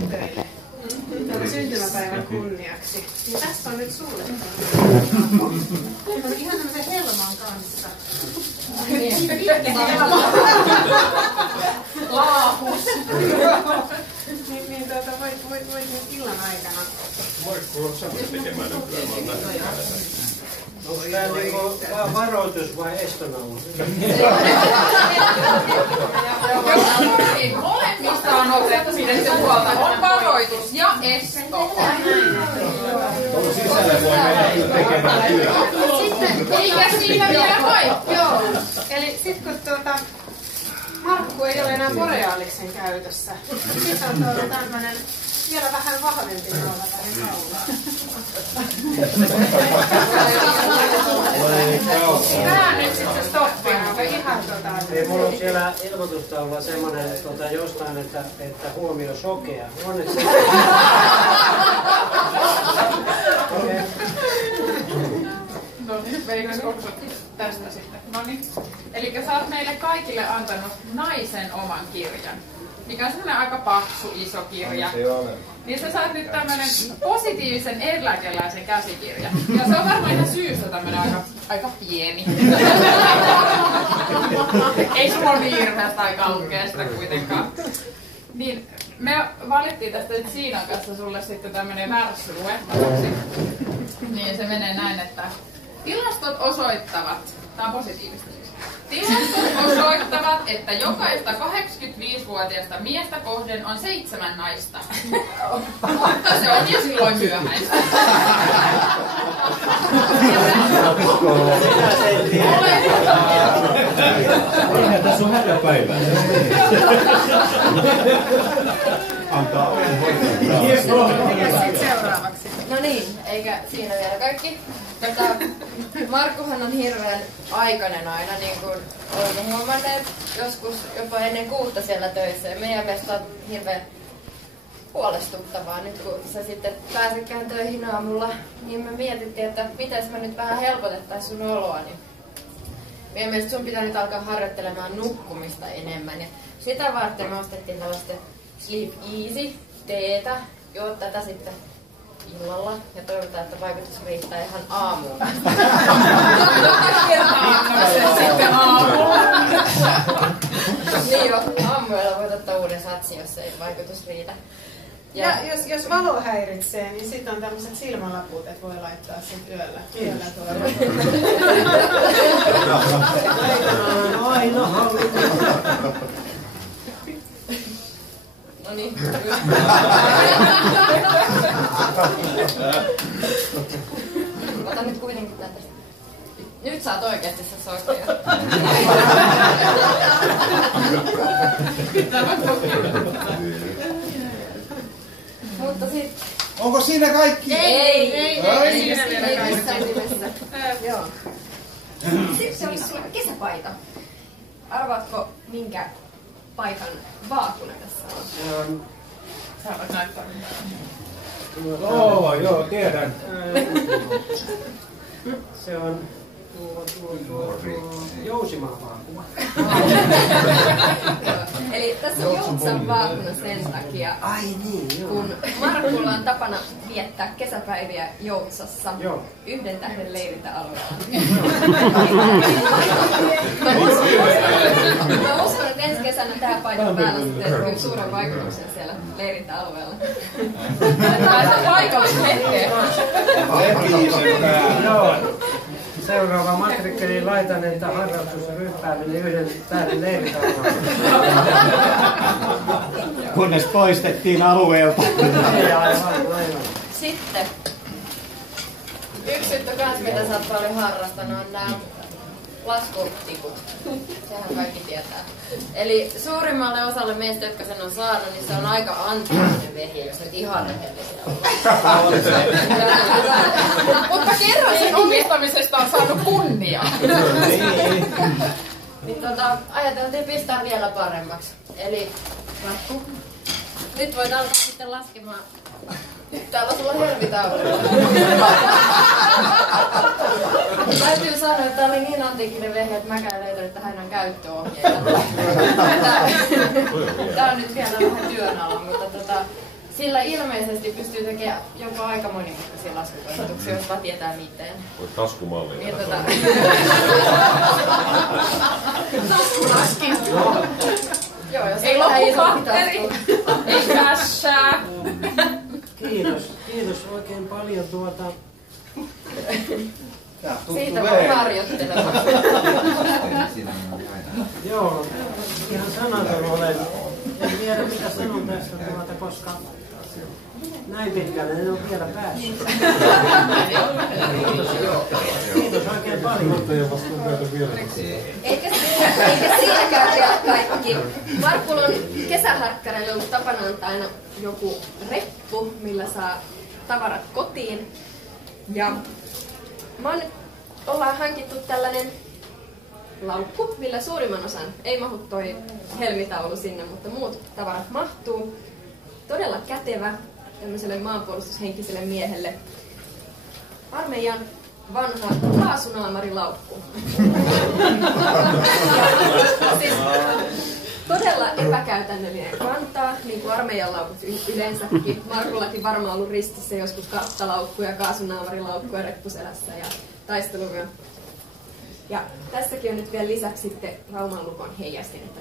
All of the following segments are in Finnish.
tytöille. Tämän syntymäpäivän kunniaksi. Ja tässä on nyt sulle. On ihan tämmöisen helman kanssa. Pitkä helma. Laahus. Niin voit nyt illan aikana. Markku on semmoista tekemään nykyään. Mä oon nähnyt onko tää niinku vaan varoitus vai estonauha? Molemmista on otettu pidetty huolta. On varoitus ja esto. Sisällä voi mennä tekemään työtä. Eikä siinä vielä kaikki. Joo. Eli sit kun Markku ei ole enää Borealiksen käytössä, sit on tämmönen vielä vähän vahvempi naula tähän kaulaan. Tää nyt sit se stoppi, onko ihan Ei, mulla on siellä ilmoitustaululla semmonen jostain, että huomio sokea. Onneksi. Okei. No niin, veikös Okso tästä sitten? No niin. Elikkä sä oot meille kaikille antanut naisen oman kirjan, mikä on semmonen aika paksu, iso kirja. Niin sä saat nyt tämmönen positiivisen eläkeläisen käsikirja. Ja se on varmaan ihan syystä tämmönen aika pieni. Ei sulla ole niin hirveästi aikaa lukea sitä kuitenkaan. Niin me valittiin tästä nyt Siinan kanssa sulle sitten tämmönen värssy luettavaksi. Niin se menee näin, että tilastot osoittavat, tää on positiivista siis. Tilastot osoittavat, että jokaista 85-vuotiaista miestä kohden on 7 naista. Mutta se on jo silloin myöhäistä. Eihän tässä on hätäpäivää. Antaa oven hoitaa. Ja sit seuraavaksi. No niin, eikä siinä vielä kaikki. Markkuhan on hirveän aikainen aina, niin kuin olemme huomanneet, joskus jopa ennen 6 siellä töissä. Ja meidän mielestä on hirveän huolestuttavaa nyt, kun sä sitten pääsekään töihin aamulla. Niin me mietittiin, että miten me nyt vähän helpotettaisiin sun oloa. Niin meidän mielestä sun pitää nyt alkaa harjoittelemaan nukkumista enemmän. Ja sitä varten me ostettiin tällaista Sleep Easy teetä. Joo, tätä sitten illalla ja toivotaan, että vaikutus riittää ihan aamuun. Sitten aamulla. Niin jo, aamuilla voit ottaa uuden satsin, jos ei vaikutus riitä. Ja jos valo häiritsee, niin sitten on tämmöiset silmälaput, että voi laittaa sit yöllä tuolla. Aina halutaan. No niin. Ota nyt kuitenkin tästä. Nyt saat oikeasti se soikkoja. Mutta sit... Onko siinä kaikki? Ei missään nimessä. Joo. Sitten olisi sulla kesäpaita. Arvaatko, minkä paikan vaakuna tässä on? Sä voit näyttää. Joo, tiedän. Se on Jousimaan vaakuna. Eli tässä on Joutsan vaakuna sen takia, Ai niin, joo. kun Markulla on tapana viettää kesäpäiviä Joutsassa Joo. 1 tähden leirintäalueella. Mä uskon, että ensi kesänä tää paikan päällä sitten suuren vaikutuksen siellä leirintäalueella. Pääset paikallisen hetkeen. Joo. Seuraava matrikkeliin laitan, että harrastus ja ryppääminen 1 tähden leirintäalueella. Kunnes poistettiin alueelta. Aivan. Sitten yksi juttu kans, mitä sä oot paljon harrastanut, on nää laskutikut. Sehän kaikki tietää. Eli suurimmalle osalle meistä, jotka sen on saanut, niin se on aika antimainen vehje, jos nyt ihan rehellisiä Mutta kerran sen omistamisesta on saanut kunniaa. Niin ajateltiin pistää vielä paremmaksi. Eli Markku, nyt voit alkaa sitten laskemaan. Täällä on sulla helmitaululla. Täytyy sanoa, että tää oli niin antiikkinen vehje, että mäkään en löytänyt tähän on käyttöohjeita. Tää on nyt vielä vähän työn alla, mutta Sillä ilmeisesti pystyy tekemään jopa aika monimutkaisia laskutoimituksia, jos vaan tietää miten. Voi taskumallia. Ja Taskulaskin. Joo, jos Ei vähän loppu isompi batteri. tasku. Ei kässää. Kiitos oikein paljon Siitä voi harjoittelemaan. Joo, ihan sanaton olen. En tiedä mitä sanon tästä koska näin pitkälle en ole vielä päässyt. Kiitos oikein paljon. Eikä siinäkään vielä kaikki. Markulla on kesäharkkareilla ollut tapana antaa aina joku reppu, millä saa tavarat kotiin. Ja ollaan hankittu tällainen laukku, millä suurimman osan ei mahu toi helmitaulu sinne, mutta muut tavarat mahtuu. Todella kätevä tämmöiselle maanpuolustushenkiselle miehelle. Armeijan vanha kaasunaamarilaukku. Siis todella epäkäytännöllinen kantaa, niin kuin armeijan laukut yleensäkin. Markullakin varmaan ollut ristissä joskus karttalaukku ja kaasunaamarilaukku ja reppuselässä ja taisteluvyö. Ja tässäkin on nyt vielä lisäksi sitten Rauman lukon heijastin, että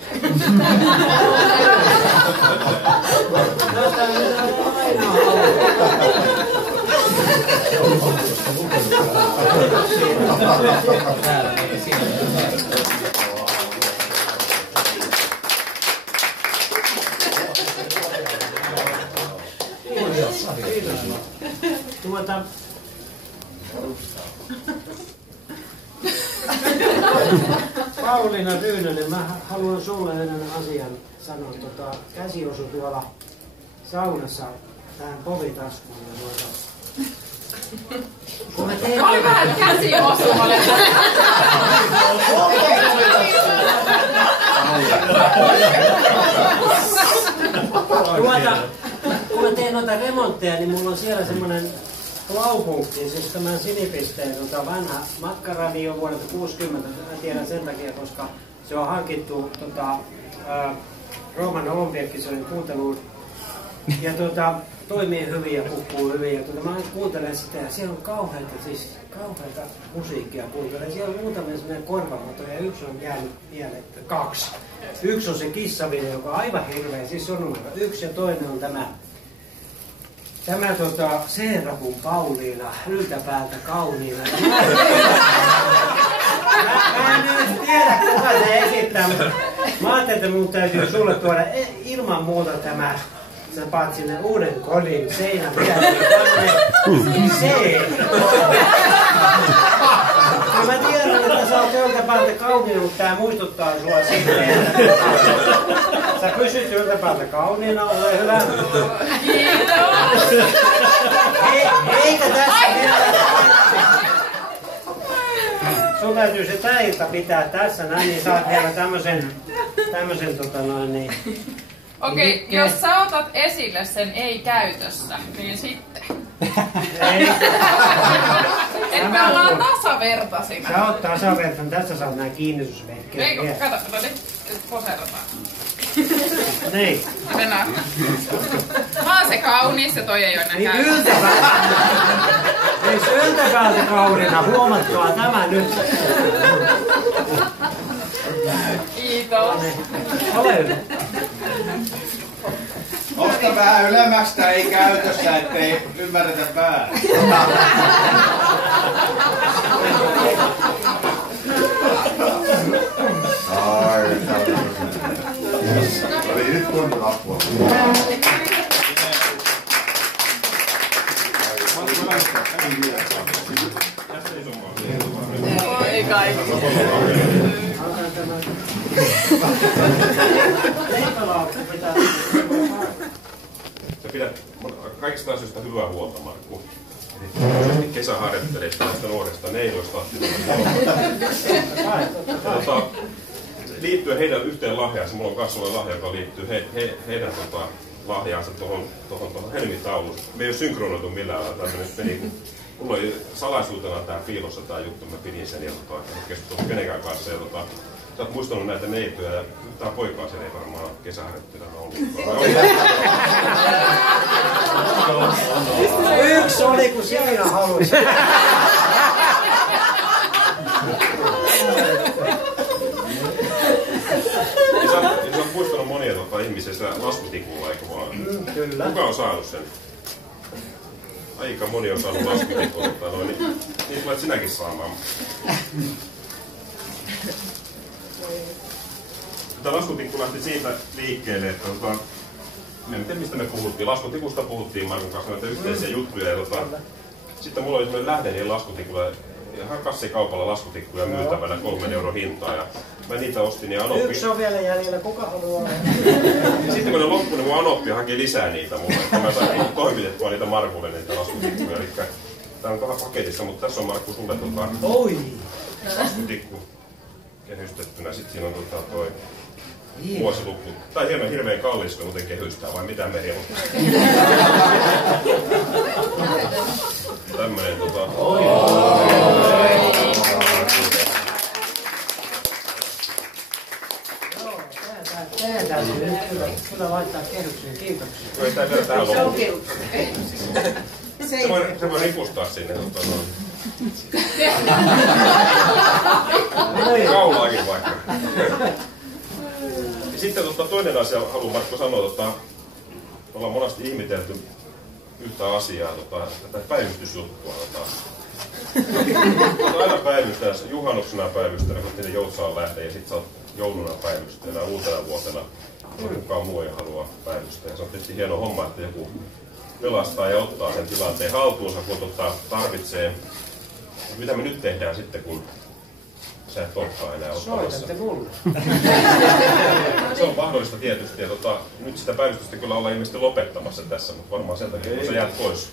Pauliina Ryynänen, mä haluan sulle yhden asian sanoa. Käsi osui tuolla saunassa tähän povitaskuun. Oli vähän käsi osumalle. Kun mä teen noita remontteja, niin mulla on siellä semmonen laupunkki, siis tämän sinipisteen vanha matkaradio vuodelta 60. Mä tiedän sen takia, koska se on hankittu Rooman Olympiakkisojen kuunteluun. Ja toimii hyvin ja puhuu hyvin. Ja mä kuuntelen sitä ja siellä on kauheita musiikkia kuuntelen. Siellä on muutamia semmoinen korvamaton ja yksi on jäänyt mieleen, kaksi. Yksi on se kissavideo, joka on aivan hirveä, siis on numero 1 ja toinen on tämä Seerapun Pauliina, yltäpäältä kauniina. Mä en nyt tiedä, kuka se esittää, mutta mä ajattelin, että mun täytyy sulle tuoda ilman muuta tämä. Sä paat sinne uuden kodin seinän viereen tänne ja mä tiedän, että sä oot yltäpäältä kauniina, mutta tää muistuttaa sua sitten. Sä pysyt yltäpäältä kauniina, ole hyvä. Kiitos! Eikä tässä sun täytyy se tää ilta pitää tässä näin, niin saat vielä tämmösen Okei, jos sä otat esille sen ei käytössä, niin sitten. Ei. Et me ollaan tasavertaisina. Sä oot tasavertainen, tässä saat nää kiinnitysvehkeet. Ei, kato, poseerataan. Niin. Mennään. Mä oon se kaunis ja toi ei oo enää Niin käytössä. yltäpäältä kauniina, huomatkaa tämä nyt. Kiitos. Ole hyvä. Nosta vähän ylemmäksi, tää ei käytössä, ettei ymmärretä väärin. Oli nyt kunnon apua. Ei kaikki. Sä pidät kaikista asioista hyvää huolta, Markku. Erityisesti kesäharjoittelet tällaista nuoresta neiloista. Liittyen heidän yhteen lahjaansa, mulla on kanssa sellainen lahja, joka liittyy heidän lahjaansa tuohon helmitauluun. Me ei ole synkronoitu millään lailla. Mulla oli salaisuutena tää piilossa tää juttu, mä pidin sen ja en keskustelu kenenkään kanssa. Sä oot muistanut näitä neitoja ja tää poikaa sen ei varmaan kesäharjoittajana ollut. Yksi oli, kun sinä halusit. Ja sä oot muistanut monia ihmisiä sillä laskutikulla, eikö vaan? Kyllä. Kuka on saanut sen? Aika moni on saanut laskutikulla, niin tulet sinäkin saamaan. Tämä laskutikku lähti siitä liikkeelle, että en tiedä mistä me puhuttiin. Laskutikusta puhuttiin Markun kanssa näitä yhteisiä juttuja. Ja sitten mulla oli sellainen lähde niillä laskutikulla. Ihan kassikaupalla laskutikkuja myytävänä 3 € hintaa. Ja mä niitä ostin ja Anoppi... Yksi on vielä jäljellä, kuka haluaa? Sitten kun ne loppui, niin mun Anoppi haki lisää niitä mulle. Että mä sain toimitettua niitä Markulle niitä laskutikkuja. Eli tää on 2 paketissa, mutta tässä on Markku sulle laskutikku kehystettynä. Sitten siinä on toi vuosilukku. Tää on hirveän kallis, muuten kehystää, vai mitä Meri on? Tämmönen Teidän täytyy kyllä laittaa kehykseen. Kiitoksia. Ei tää vielä tähän loppuun. Se voi ripustaa sinne. Kaulaakin vaikka. Ja sitten toinen asia haluan Markku sanoa, ollaan monesti ihmetelty yhtä asiaa, tätä päivystysjuttua. Aina päivystää, juhannuksena päivystää, kun teille Joutsaan lähtee ja sitten sä oot jouluna päivystää uutena vuotena. Kukaan muu ei halua päivystää. Se on tietysti hieno homma, että joku pelastaa ja ottaa sen tilanteen haltuunsa, kun tarvitsee. Mitä me nyt tehdään sitten, kun sä et olekaan enää ottamassa? Soitatte mulle. Se on mahdollista tietysti. Ja nyt sitä päivystystä kyllä ollaan ilmeisesti lopettamassa tässä, mutta varmaan sen takia, kun sä jäät pois.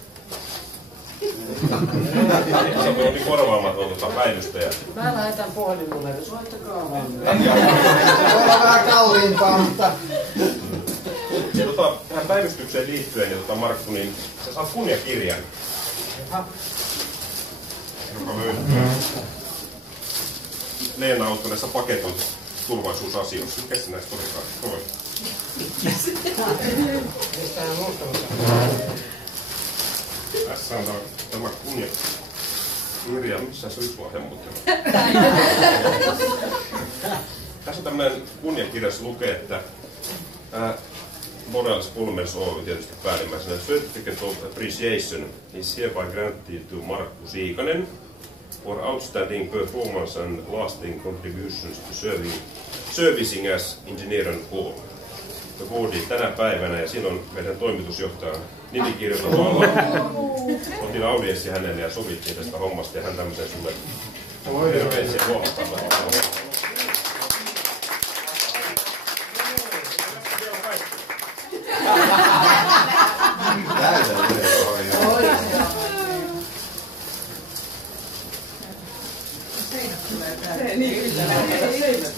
Se on niin korvaamaton päivystäjä. Mä lähetän puhelinnumeron, soittakaa vaan. Se on vähän kalliimpaa, mutta... Ja tähän päivystykseen liittyen, ja Markku, niin sä saat kunniakirjan. Joka löytyy Leena auttaneessa paketoitu turvallisuusasioissa. Mikä se näistä olikaan? Tässä on tämä kunniakirja. Missä se olisi mua hemmuttanut? Tässä on tämmöinen kunniakirjassa lukee, että Borealis Polymers Oy tietysti päällimmäisenä. Certificate of Appreciation is hereby granted to Markku Siikanen for outstanding performance and lasting contributions to servicing as engineer and core. The boardi tänä päivänä ja siinä on meidän toimitusjohtajan nimikirjoitus alla. Otin audienssi hänelle ja sovittiin tästä hommasta ja hän tämmöisen sulle terveisiä huomataan.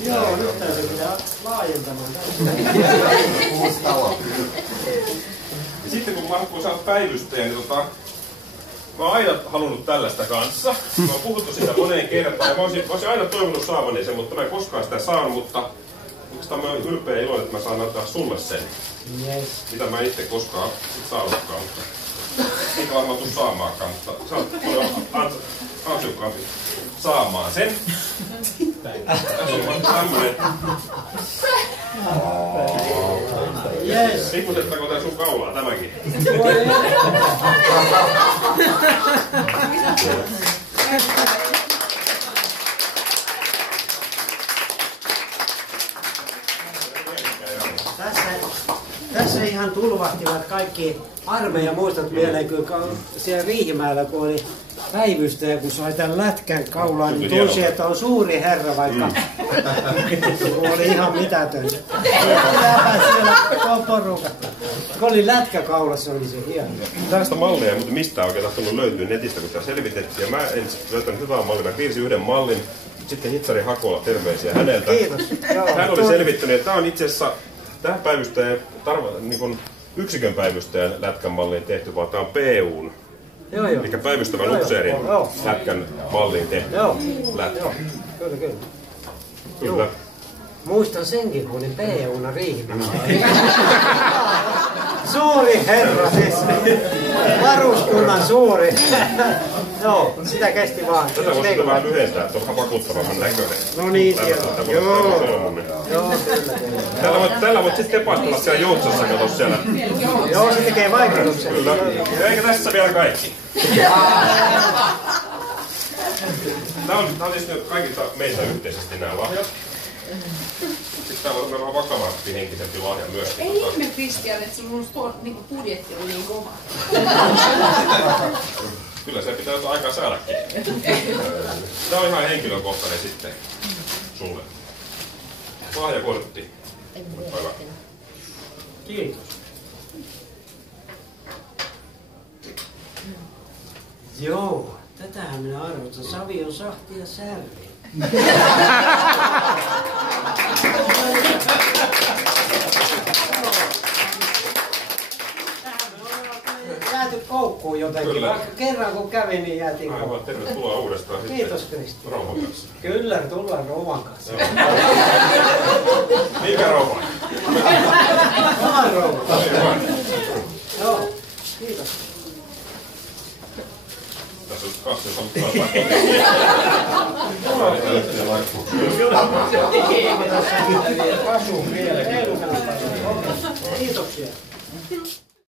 Joo, nyt täytyy pitää laajentamaan. Ja sitten kun Markku sä oot päivystäjä, niin mä oon aina halunnut tällaista kanssa. Mä oon puhuttu siitä moneen kertaan ja mä olisin aina toivonut saavani sen, mutta mä en koskaan sitä saanut, mutta oikeastaan mä oon ylpeä ja iloinen, että mä saan antaa sulle sen. Yes. Mitä mä itse koskaan saanutkaan, mutta eikä varmaan tuu saamaankaan, mutta sä oot paljon ansiokkaampi saamaan sen. Tässä on tämmönen. Yes. Riputettaako tää sun kaulaa tämäkin? Tässä ihan tulvahtivat kaikki armeija. Muistat vielä, kun siellä Riihimäellä, kun oli päivystäjä, kun sai tämän lätkän kaulaan, niin tunsi, että on suuri herra, vaikka kun oli ihan mitätön. Siellä porukat. Kun oli lätkä kaulassa, oli se hieno. Tästä mallia ei mistään oikein tahtonut löytyä netistä, kun tämä selvitettiin. Ja mä en löytänyt hyvää mallia. Mä piirsin yhden mallin. Sitten Hitsari Hakola, terveisiä häneltä. Kiitos. Hän oli selvittänyt, että tämä on itse asiassa tähän päivystäjän, niin yksikön päivystäjän lätkän malliin tehty, vaan tämä on PU:n. Eli päivystävän upseerin lätkän malliin tehty lätkä. Kyllä. Kyllä. Muistan senkin, kun olin P-Uuna Riihimäellä. Suuri herra siis. Varuskunnan suuri. Joo, sitä kesti vaan. Tätä voisi vähän lyhentää, että on vakuuttavamman näköinen. No niin, joo. Joo, kyllä. Tällä voit sitten tepastella siellä Joutsassa, kato siellä. Joo, se tekee vaikutuksen. Kyllä. Ja eikä tässä vielä kaikki. Nämä on siis kaikilta meiltä yhteisesti nämä lahjat. Sitten täällä on vähän vakavampi henkisempi lahja myös. Ei ihme, Kristian, että sun niinku budjetti oli niin kova. Kyllä se pitää jotain aikaa saadakin. Tämä on ihan henkilökohtainen sitten sulle. Lahjakortti. Hyvä. Kiitos. Joo, tätähän minä arvostan. Savi on sahti ja särvi. Jääty koukkuun jotenkin. Kyllä. Vaikka kerran kun kävin, niin jäätiin koukkuun. Aivan, tervetuloa uudestaan sitten. Kiitos Kristi. Rouvan kanssa. Kyllä, tullaan rouvan kanssa. Mikä rouva? Oman rouvan. Hyvä. Joo, kiitos. Tässä on kaksi sampaa. Kiitoksia.